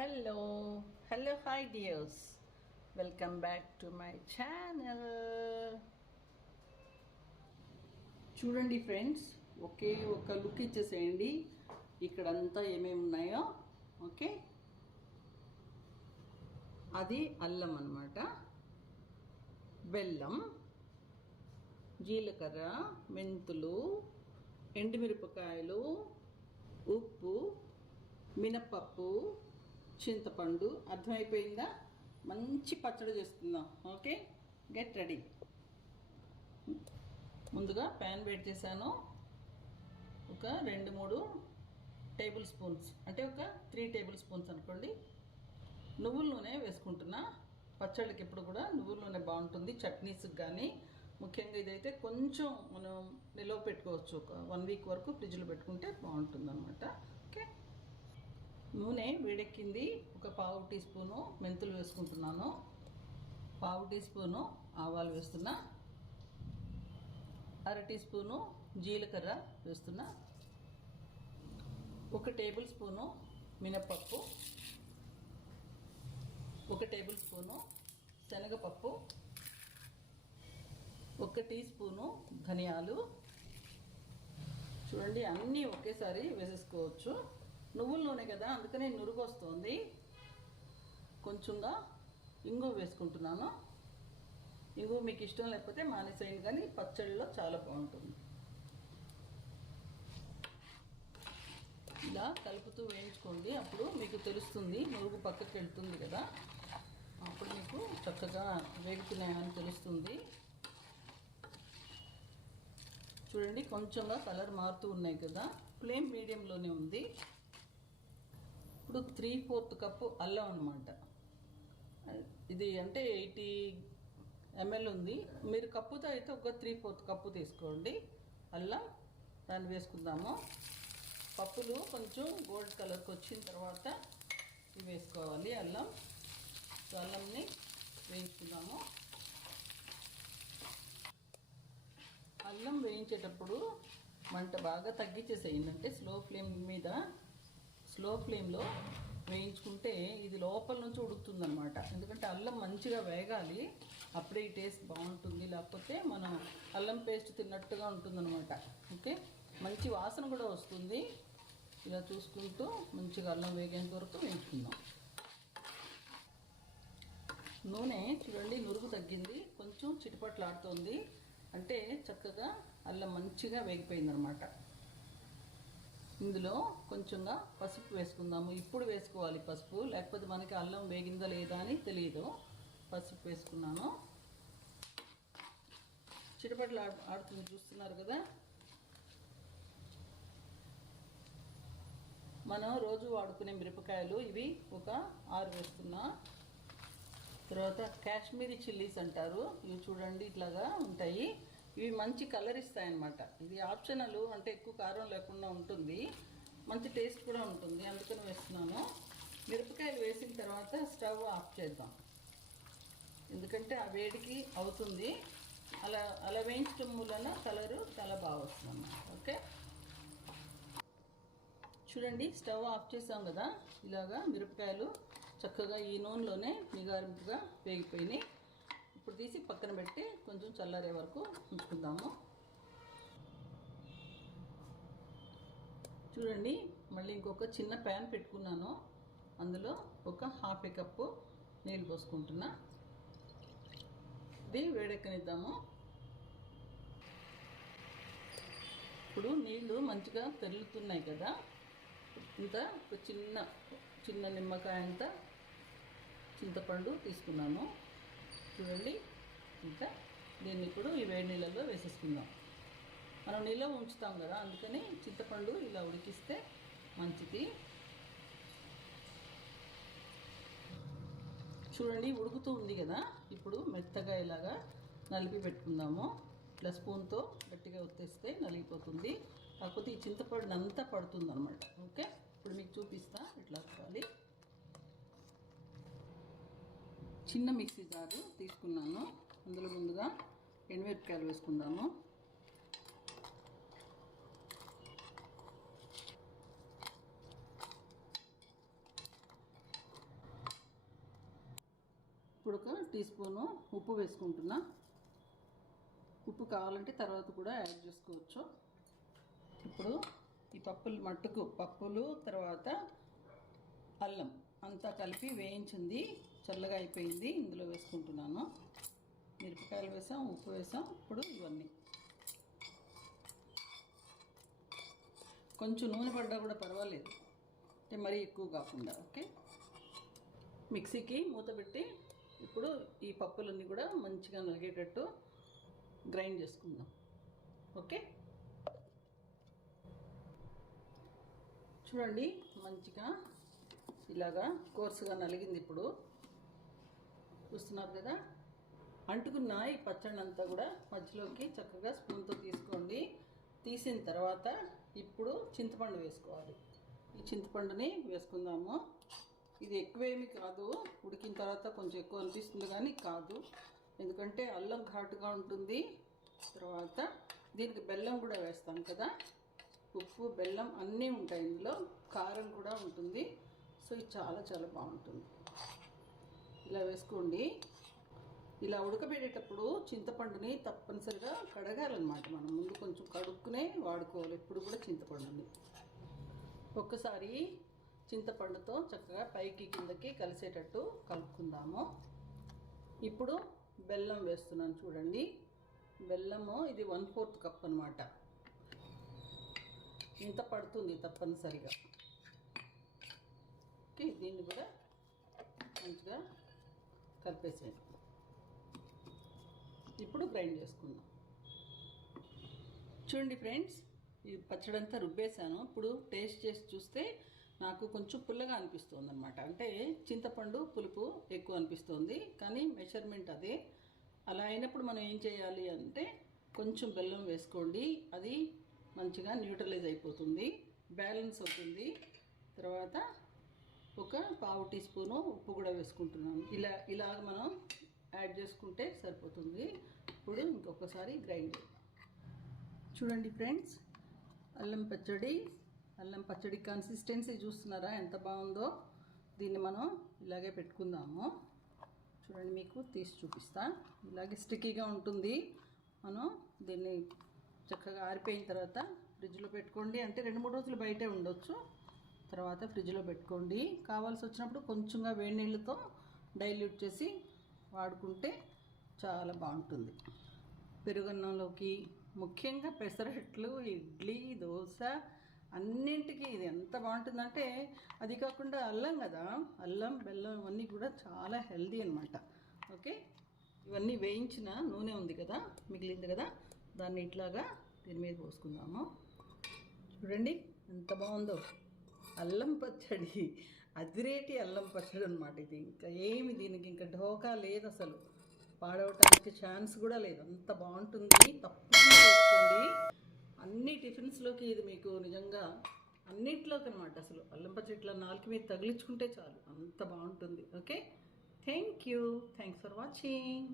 Hello, hi dears. Welcome back to my channel. చూడండి friends, ఒకే ఒక look ఇచ్చేసేయండి ఇక్కడంతా ఏమేమి ఉన్నాయో. ఓకే, అది అల్లం అన్నమాట, బెల్లం, జీలకర్ర, మెంతులు, ఎండుమిరపకాయలు, ఉప్పు, మినపప్పు, చింతపండు. అర్థమైపోయిందా? మంచి పచ్చడి చేసుకుందాం. Okay, get ready. ముందుగా ప్యాన్ వేడి చేశాను. ఒక 2-3 టేబుల్ స్పూన్స్, అంటే ఒక 3 టేబుల్ స్పూన్స్ అనుకోండి, నువ్వుల నూనె వేసుకుంటున్నా. పచ్చళ్ళకి ఎప్పుడు కూడా నువ్వుల నూనె బాగుంటుంది, చట్నీస్కి కానీ. ముఖ్యంగా ఇదైతే కొంచెం మనం నిల్వ పెట్టుకోవచ్చు, ఒక 1 వీక్ వరకు ఫ్రిడ్జ్లో పెట్టుకుంటే బాగుంటుంది అనమాట. ఓకే, నూనె వేడెక్కింది. ఒక 1/2 టీ స్పూను మెంతులు వేసుకుంటున్నాను, 1/2 టీ స్పూను ఆవాలు వేస్తున్నా, 1/2 టీ స్పూను జీలకర్ర వేస్తున్నా, 1 టేబుల్ స్పూను మినపప్పు, 1 టేబుల్ స్పూను శనగపప్పు, 1 టీ స్పూను ధనియాలు. చూడండి, అన్నీ ఒకేసారి వేసేసుకోవచ్చు. నువ్వుల నూనె కదా, అందుకని నురుగు వస్తుంది. కొంచెంగా ఇంగువ వేసుకుంటున్నాను. ఇంగువ మీకు ఇష్టం లేకపోతే మానేసేయండి, కానీ పచ్చడిలో చాలా బాగుంటుంది. ఇలా కలుపుతూ వేయించుకోండి, అప్పుడు మీకు తెలుస్తుంది. నురుగు పక్కకి వెళ్తుంది కదా, అప్పుడు మీకు చక్కగా వేగుతున్నాయని తెలుస్తుంది. చూడండి, కొంచెంగా కలర్ మారుతూ ఉన్నాయి కదా. ఫ్లేమ్ మీడియంలోనే ఉంది. ఇప్పుడు 3/4 కప్పు అల్లం అనమాట. ఇది అంటే 80 ml ఉంది. మీరు కప్పుతో అయితే ఒక 3/4 కప్పు తీసుకోండి అల్లం. దాన్ని వేసుకుందాము. పప్పులు కొంచెం గోల్డ్ కలర్కి వచ్చిన తర్వాత ఇవి వేసుకోవాలి. అల్లంని వేయించుకుందాము. అల్లం వేయించేటప్పుడు మంట బాగా తగ్గించేసేయండి, అంటే స్లో ఫ్లేమ్లో వేయించుకుంటే ఇది లోపల నుంచి ఉడుకుతుంది అనమాట. ఎందుకంటే అల్లం మంచిగా వేగాలి, అప్పుడే ఈ టేస్ట్ బాగుంటుంది. లేకపోతే మనం అల్లం పేస్ట్ తిన్నట్టుగా ఉంటుందన్నమాట. ఓకే, మంచి వాసన కూడా వస్తుంది. ఇలా చూసుకుంటూ మంచిగా అల్లం వేగేంత వరకు వేయించుకుందాం. నూనె చూడండి, నురుగు తగ్గింది, కొంచెం చిటిపట్లాడుతుంది, అంటే చక్కగా అల్లం మంచిగా వేగిపోయింది అనమాట. ఇందులో కొంచెంగా పసుపు వేసుకుందాము. ఇప్పుడు వేసుకోవాలి పసుపు, లేకపోతే మనకి అల్లం వేగిందా లేదా అని తెలియదు. పసుపు వేసుకున్నాను. చిటపట్లు ఆడుతుంది, చూస్తున్నారు కదా. మనం రోజు వాడుకునే మిరపకాయలు ఇవి ఒక 6 వేస్తున్నా. తర్వాత కాశ్మీరీ చిల్లీస్ అంటారు, ఇవి చూడండి ఇట్లాగా ఉంటాయి. ఇవి మంచి కలర్ ఇస్తాయన్నమాట. ఇది ఆప్షనల్, అంటే ఎక్కువ కారం లేకుండా ఉంటుంది, మంచి టేస్ట్ కూడా ఉంటుంది, అందుకని వేస్తున్నాను. మిరపకాయలు వేసిన తర్వాత స్టవ్ ఆఫ్ చేద్దాం, ఎందుకంటే ఆ వేడికి అవుతుంది. అలా వేయించడం వలన కలరు చాలా బాగా వస్తుంది అన్నమాట. ఓకే, చూడండి, స్టవ్ ఆఫ్ చేసాం కదా. ఇలాగా మిరపకాయలు చక్కగా ఈ నూనెలోనే నిగారింపుగా వేగిపోయినాయి. ఇప్పుడు తీసి పక్కన పెట్టి కొంచెం చల్లారే వరకు ఉంచుకుందాము. చూడండి, మళ్ళీ ఇంకొక చిన్న ప్యాన్ పెట్టుకున్నాను. అందులో ఒక 1/2 కప్పు నీళ్ళు పోసుకుంటున్నా. ఇది వేడెక్కనిద్దాము. ఇప్పుడు నీళ్ళు మంచిగా తెరులుతున్నాయి కదా. ఇంత ఒక చిన్న నిమ్మకాయ అంత చింతపండు తీసుకున్నాను. చూడండి, ఇంకా దీన్ని ఇప్పుడు ఈ వేడి నీళ్ళల్లో వేసేసుకుందాం. మనం నిల్వ ఉంచుతాం కదా, అందుకని చింతపండు ఇలా ఉడికిస్తే మంచిది. చూడండి, ఉడుకుతూ ఉంది కదా. ఇప్పుడు మెత్తగా ఇలాగా నలిపి పెట్టుకుందాము. ఇట్లా స్పూన్తో గట్టిగా ఒత్తేస్తే నలిగిపోతుంది, కాకపోతే ఈ చింతపండు అంతా పడుతుంది అనమాట. ఓకే, ఇప్పుడు మీకు చూపిస్తా ఇట్లా కావాలి. చిన్న మిక్సీ జారు తీసుకున్నాను. అందులో ముందుగా ఎండుమిరపకాయలు వేసుకుందాము. ఇప్పుడు ఒక టీ స్పూను ఉప్పు వేసుకుంటున్నా. ఉప్పు కావాలంటే తర్వాత కూడా యాడ్ చేసుకోవచ్చు. ఇప్పుడు ఈ పప్పులు తర్వాత అల్లం అంతా కలిపి వేయించింది చల్లగా అయిపోయింది. ఇందులో వేసుకుంటున్నాను. మిరపకాయలు వేసాం, ఉప్పు వేసాం. ఇప్పుడు ఇవన్నీ కొంచెం నూనె పడ్డా కూడా పర్వాలేదు, అంటే మరీ ఎక్కువ కాకుండా. ఓకే, మిక్సీకి మూత పెట్టి ఇప్పుడు ఈ పప్పులన్నీ కూడా మంచిగా నలిగేటట్టు గ్రైండ్ చేసుకుందాం. ఓకే, చూడండి మంచిగా ఇలాగా కోర్సుగా నలిగింది. ఇప్పుడు చూస్తున్నారు కదా, అంటుకున్న ఈ పచ్చడి అంతా కూడా మధ్యలోకి చక్కగా స్పూన్తో తీసుకోండి. తీసిన తర్వాత ఇప్పుడు చింతపండు వేసుకోవాలి. ఈ చింతపండుని వేసుకుందాము. ఇది ఎక్కువేమీ కాదు, ఉడికిన తర్వాత కొంచెం ఎక్కువ అనిపిస్తుంది కానీ కాదు, ఎందుకంటే అల్లం ఘాటుగా ఉంటుంది. తర్వాత దీనికి బెల్లం కూడా వేస్తాం కదా, ఉప్పు బెల్లం అన్నీ ఉంటాయి ఇందులో, కారం కూడా ఉంటుంది. సో ఇది చాలా చాలా బాగుంటుంది. ఇలా వేసుకోండి. ఇలా ఉడకబెట్టేటప్పుడు చింతపండుని తప్పనిసరిగా కడగాలన్నమాట. మనం ముందు కొంచెం కడుక్కునే వాడుకోవాలి ఎప్పుడు కూడా చింతపండుని. ఒక్కసారి చింతపండుతో చక్కగా పైకి కిందకి కలిసేటట్టు కలుపుకుందాము. ఇప్పుడు బెల్లం వేస్తున్నాను చూడండి. బెల్లము ఇది 1/4 కప్ అన్నమాట. ఇంత పడుతుంది తప్పనిసరిగా. ఓకే, దీన్ని కూడా మంచిగా కలిపేసేయండి. ఇప్పుడు గ్రైండ్ చేసుకుందాం. చూడండి ఫ్రెండ్స్, ఈ పచ్చడి అంతా రుబ్బేశాను. ఇప్పుడు టేస్ట్ చేసి చూస్తే నాకు కొంచెం పుల్లగా అనిపిస్తుంది అనమాట. అంటే చింతపండు పులుపు ఎక్కువ అనిపిస్తుంది, కానీ మెజర్మెంట్ అదే. అలా అయినప్పుడు మనం ఏం చేయాలి అంటే కొంచెం బెల్లం వేసుకోండి. అది మంచిగా న్యూట్రలైజ్ అయిపోతుంది, బ్యాలెన్స్ అవుతుంది. తర్వాత ఒక 1/2 టీ స్పూను ఉప్పు కూడా వేసుకుంటున్నాను. ఇలాగ మనం యాడ్ చేసుకుంటే సరిపోతుంది. ఇప్పుడు ఇంకొకసారి గ్రైండ్. చూడండి ఫ్రెండ్స్, అల్లం పచ్చడి కన్సిస్టెన్సీ చూస్తున్నారా ఎంత బాగుందో. దీన్ని మనం ఇలాగే పెట్టుకుందాము. చూడండి, మీకు తీసి చూపిస్తా. ఇలాగే స్టిక్కీగా ఉంటుంది. మనం దీన్ని చక్కగా ఆరిపోయిన తర్వాత ఫ్రిడ్జ్లో పెట్టుకోండి. అంటే 2-3 రోజులు బయటే ఉండొచ్చు. తర్వాత ఫ్రిడ్జ్లో పెట్టుకోండి. కావాల్సి వచ్చినప్పుడు కొంచెంగా వేడి నీళ్ళతో డైల్యూట్ చేసి వాడుకుంటే చాలా బాగుంటుంది. పెరుగన్నంలోకి, ముఖ్యంగా పెసరట్లు, ఇడ్లీ, దోశ అన్నింటికి ఇది ఎంత బాగుంటుందంటే, అది కాకుండా అల్లం కదా, అల్లం బెల్లం ఇవన్నీ కూడా చాలా హెల్దీ అనమాట. ఓకే, ఇవన్నీ వేయించిన నూనె ఉంది కదా, మిగిలింది కదా, దాన్ని ఇట్లాగా దీని మీద పోసుకుందాము. చూడండి ఎంత బాగుందో అల్లం పచ్చడి. అదిరేటి అల్లం పచ్చడి అనమాట ఇది. ఇంకా ఏమి దీనికి ఇంకా ఢోకా లేదు, అసలు పాడవటానికి ఛాన్స్ కూడా లేదు. అంత బాగుంటుంది. తప్పకుండా చేసుకోండి. అన్ని టిఫిన్స్లోకి ఇది మీకు నిజంగా అన్నింటిలోకి అనమాట. అసలు అల్లం పచ్చడి ఇట్లా నాలుగు మీద తగిలించుకుంటే చాలు, అంత బాగుంటుంది. Okay, thanks for watching.